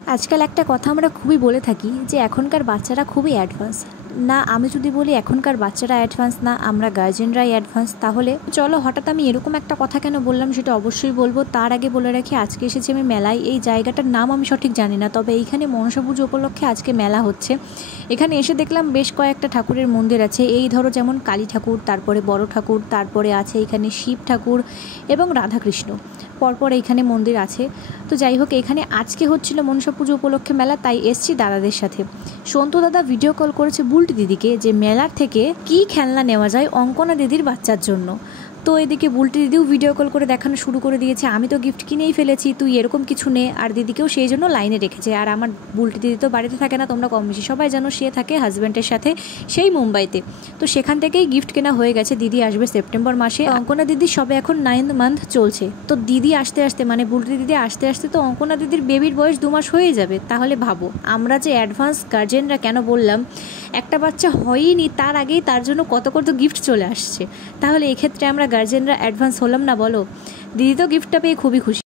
আজকাল একটা কথা আমরা খুবই বলে থাকি যে এখনকার বাচ্চারা খুবই অ্যাডভান্স। না আমি যদি বলি এখনকার বাচ্চারা অ্যাডভান্স না আমরা গার্জেনরাই অ্যাডভান্স, তাহলে চলো হঠাৎ আমি এরকম একটা কথা কেন বললাম সেটা অবশ্যই বলবো। তার আগে বলে রাখি, আজকে এসেছি আমি মেলায়। এই জায়গাটার নাম আমি সঠিক জানি না, তবে এইখানে মনসা পুজো উপলক্ষে আজকে মেলা হচ্ছে। এখানে এসে দেখলাম বেশ কয়েকটা ঠাকুরের মন্দির আছে। এই ধরো যেমন কালী ঠাকুর, তারপরে বড় ঠাকুর, তারপরে আছে এখানে শিব ঠাকুর এবং রাধাকৃষ্ণ, পরপর এইখানে মন্দির আছে। তো যাই হোক, এখানে আজকে হচ্ছিল মনসা পুজো উপলক্ষে মেলা, তাই এসছি দাদাদের সাথে। সন্তু দাদা ভিডিও কল করেছে বুলটি দিদিকে যে মেলার থেকে কি খেলনা নেওয়া যায় অঙ্কনা দিদির বাচ্চার জন্য। তো এদিকে বুলটি দিদিও ভিডিও কল করে দেখানো শুরু করে দিয়েছে, আমি তো গিফট কিনেই ফেলেছি, তুই এরকম কিছু নে। আর দিদিকেও সেই জন্য লাইনে রেখেছে। আর আমার বুলটি দিদি তো বাড়িতে থাকে না, তোমরা কম বেশি সবাই জানো, সে থাকে হাজব্যান্ডের সাথে সেই মুম্বাইতে। তো সেখান থেকেই গিফট কেনা হয়ে গেছে। দিদি আসবে সেপ্টেম্বর মাসে। অঙ্কনা দিদি সবে এখন 9th মান্থ চলছে। তো দিদি আসতে আসতে মানে বুলটি দিদি আসতে আসতে তো অঙ্কনা দিদির বেবির বয়স 2 মাস হয়ে যাবে। তাহলে ভাবো আমরা যে অ্যাডভান্স গার্জেনরা কেন বললাম, একটা বাচ্চা হয়নি তার আগেই তার জন্য কত কত গিফট চলে আসছে। তাহলে এক্ষেত্রে আমরা গার্জেনরা অ্যাডভান্স হলাম না বলো? দিদি তো গিফটটা পেয়ে খুবই খুশি।